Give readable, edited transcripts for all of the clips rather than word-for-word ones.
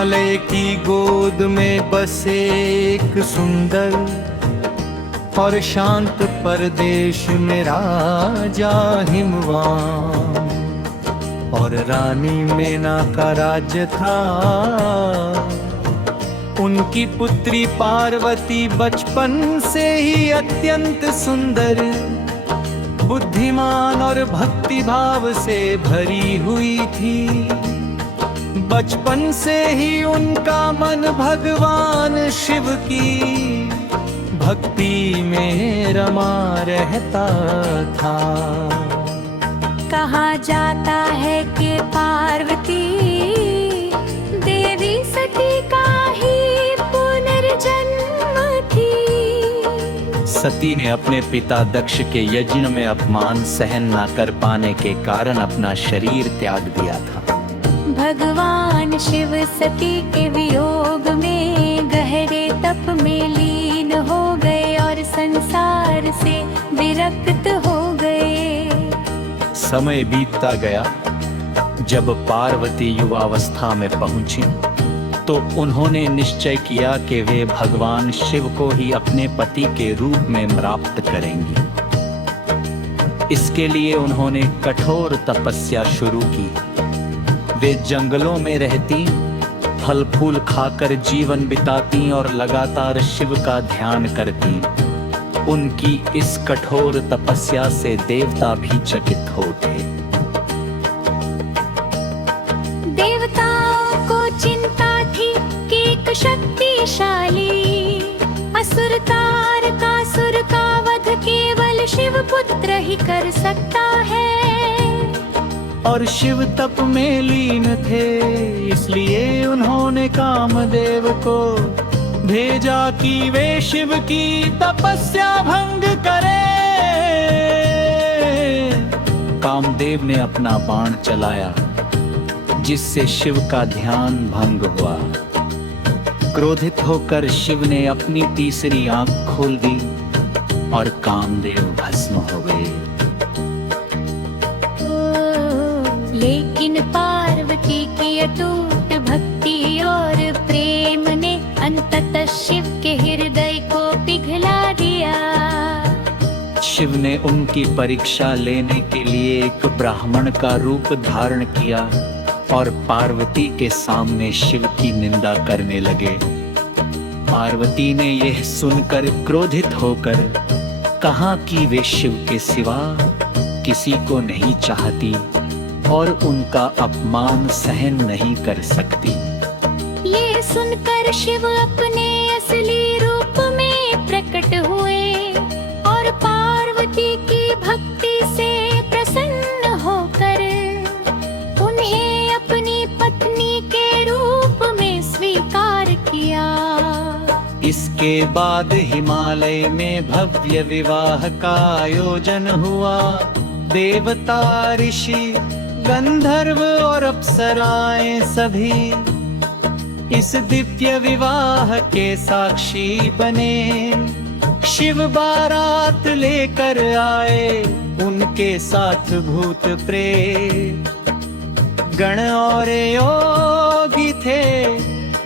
हिमालय की गोद में बसे एक सुंदर और शांत प्रदेश में राजा हिमवान और रानी मेना का राज्य था। उनकी पुत्री पार्वती बचपन से ही अत्यंत सुंदर, बुद्धिमान और भक्ति भाव से भरी हुई थी। बचपन से ही उनका मन भगवान शिव की भक्ति में रमा रहता था। कहा जाता है कि पार्वती देवी सती का ही पुनर्जन्म थी। सती ने अपने पिता दक्ष के यज्ञ में अपमान सहन न कर पाने के कारण अपना शरीर त्याग दिया था। भगवान शिव सती के वियोग में गहरे तप में लीन हो गए और संसार से विरक्त हो गए। समय बीतता गया। जब पार्वती युवावस्था में पहुंची तो उन्होंने निश्चय किया कि वे भगवान शिव को ही अपने पति के रूप में प्राप्त करेंगी। इसके लिए उन्होंने कठोर तपस्या शुरू की। वे जंगलों में रहती, फल फूल खाकर जीवन बिताती और लगातार शिव का ध्यान करती। उनकी इस कठोर तपस्या से देवता भी चकित हो उठे। देवताओं को चिंता थी कि एक शक्तिशाली असुर तारकासुर का वध केवल शिव पुत्र ही कर सकता है। और शिव तप में लीन थे, इसलिए उन्होंने कामदेव को भेजा कि वे शिव की तपस्या भंग करें। कामदेव ने अपना बाण चलाया, जिससे शिव का ध्यान भंग हुआ। क्रोधित होकर शिव ने अपनी तीसरी आंख खोल दी और कामदेव भस्म हो गए। लेकिन पार्वती की अटूट भक्ति और प्रेम ने अंततः शिव के हृदय को पिघला दिया। शिव ने उनकी परीक्षा लेने के लिए एक ब्राह्मण का रूप धारण किया और पार्वती के सामने शिव की निंदा करने लगे। पार्वती ने यह सुनकर क्रोधित होकर कहा कि वे शिव के सिवा किसी को नहीं चाहती और उनका अपमान सहन नहीं कर सकती। ये सुनकर शिव अपने असली रूप में प्रकट हुए और पार्वती की भक्ति से प्रसन्न होकर उन्हें अपनी पत्नी के रूप में स्वीकार किया। इसके बाद हिमालय में भव्य विवाह का आयोजन हुआ। देवता, ऋषि, गंधर्व और अप्सराएं सभी इस दिव्य विवाह के साक्षी बने। शिव बारात लेकर आए, उनके साथ भूत प्रेत गण और योगी थे,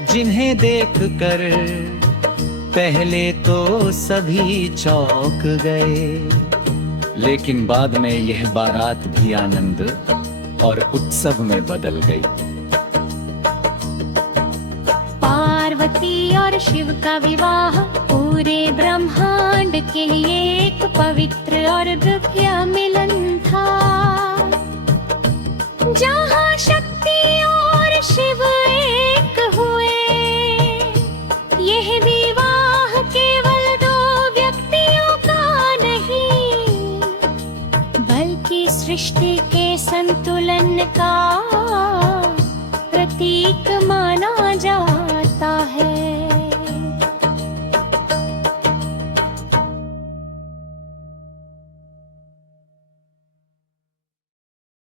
जिन्हें देखकर पहले तो सभी चौंक गए। लेकिन बाद में यह बारात भी आनंद और उत्सव में बदल गई। पार्वती और शिव का विवाह पूरे ब्रह्मांड के लिए एक पवित्र और दिव्य मिलन था, जहाँ शक्ति और शिव एक हुए। यह विवाह केवल दो व्यक्तियों का नहीं, बल्कि सृष्टि के संतुलन का